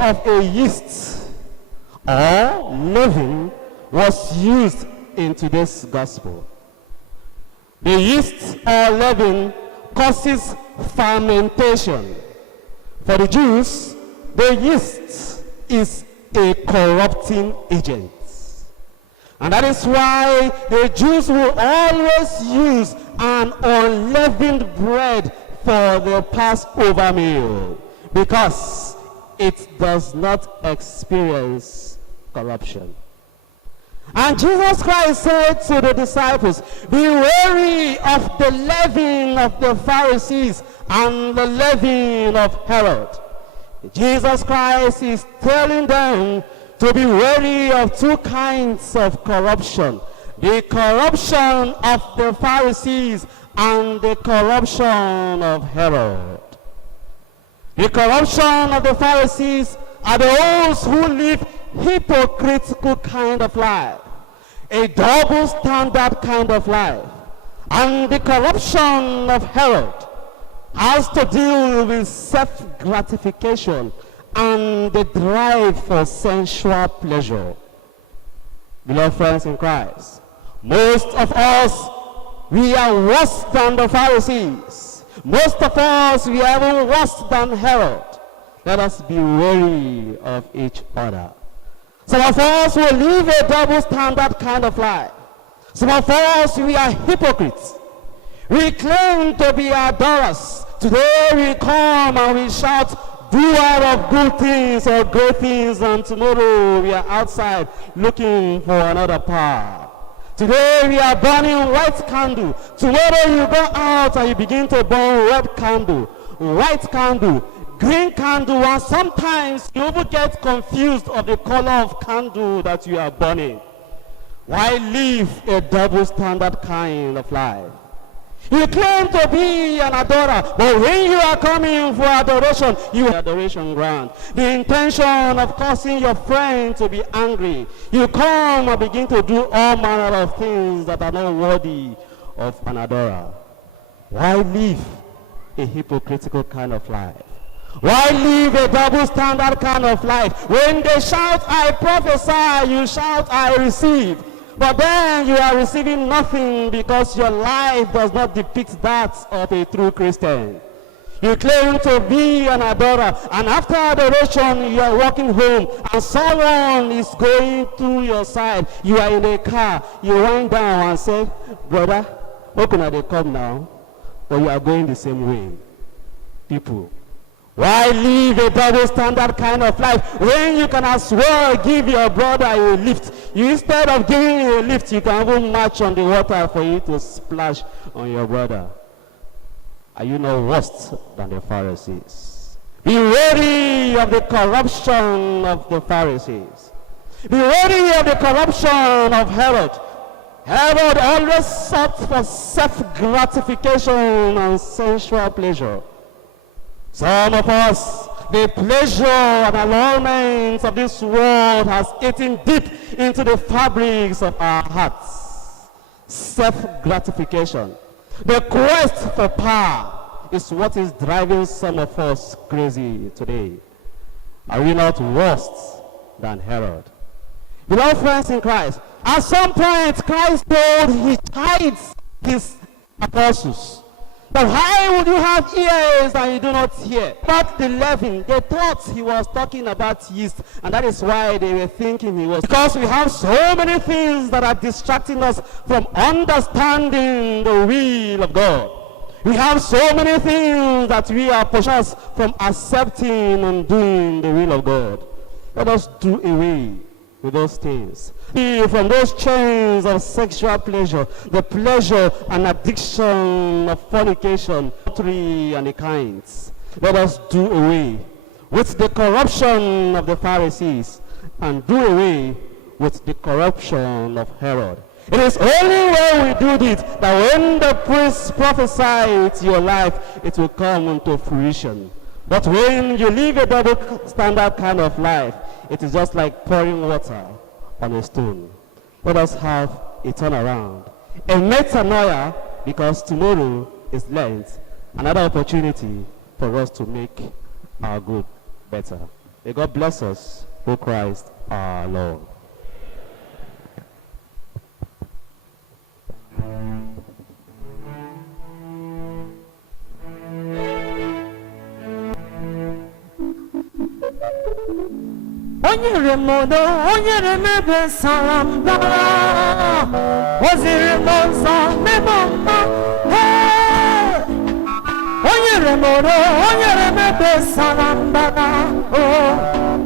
of a yeast or leaven was used in today's gospel. The yeast or leaven causes fermentation. For the Jews, the yeast is a corrupting agent. And that is why the Jews will always use an unleavened bread for the Passover meal, because it does not experience corruption. And Jesus Christ said to the disciples, be wary of the leaven of the Pharisees and the leaven of Herod. Jesus Christ is telling them to be wary of two kinds of corruption: the corruption of the Pharisees and the corruption of Herod. The corruption of the Pharisees are those who live hypocritical kind of life, a double standard kind of life. And the corruption of Herod has to deal with self-gratification and the drive for sensual pleasure. Beloved friends in Christ, most of us, we are worse than the Pharisees. Most of us, we are even worse than Herod. Let us be wary of each other. Some of us will live a double standard kind of life. Some of us, we are hypocrites. We claim to be adorers. Today we come and we shout, doer of good things or great things, and tomorrow we are outside looking for another power. Today we are burning white candle. Tomorrow you go out and you begin to burn red candle, white candle, green candle, and sometimes you even get confused of the color of candle that you are burning. Why live a double standard kind of life? You claim to be an adorer, but when you are coming for adoration, you are adoration ground. The intention of causing your friend to be angry, you come and begin to do all manner of things that are not worthy of an adorer. Why live a hypocritical kind of life? Why live a double standard kind of life? When they shout, I prophesy, you shout, I receive. But then you are receiving nothing because your life does not depict that of a true Christian. You claim to be an adorer, and after adoration you are walking home and someone is going through your side. You are in a car, you wind down and say, brother, how can they come now? But you are going the same way. People, why live a double standard kind of life when you can as well give your brother a lift? Instead of giving him a lift, you can even march on the water for you to splash on your brother. Are you not worse than the Pharisees? Be wary of the corruption of the Pharisees. Be wary of the corruption of Herod. Herod always sought for self-gratification and sensual pleasure. Some of us, the pleasure and allurements of this world has eaten deep into the fabrics of our hearts. Self-gratification. The quest for power is what is driving some of us crazy today. Are we not worse than Herod? Beloved friends in Christ, at some point Christ told his apostles, but why would you have ears and you do not hear? But the leaven, they thought he was talking about yeast, and that is why they were thinking he was. Because we have so many things that are distracting us from understanding the will of God. We have so many things that we are pushing us from accepting and doing the will of God. Let us do away with those things. From those chains of sexual pleasure, the pleasure and addiction of fornication, adultery and the kinds. Let us do away with the corruption of the Pharisees and do away with the corruption of Herod. It is only when we do this that when the priests prophesy to your life, it will come into fruition. But when you live a double standard kind of life, it is just like pouring water on a stone. Let us have a turnaround, a metanoia, because tomorrow is Lent, another opportunity for us to make our good better. May God bless us through Christ our Lord. Onyere modo, onyere mebe salamba, ozire monza mebomba. Onyere modo, onyere mebe salamba, oh.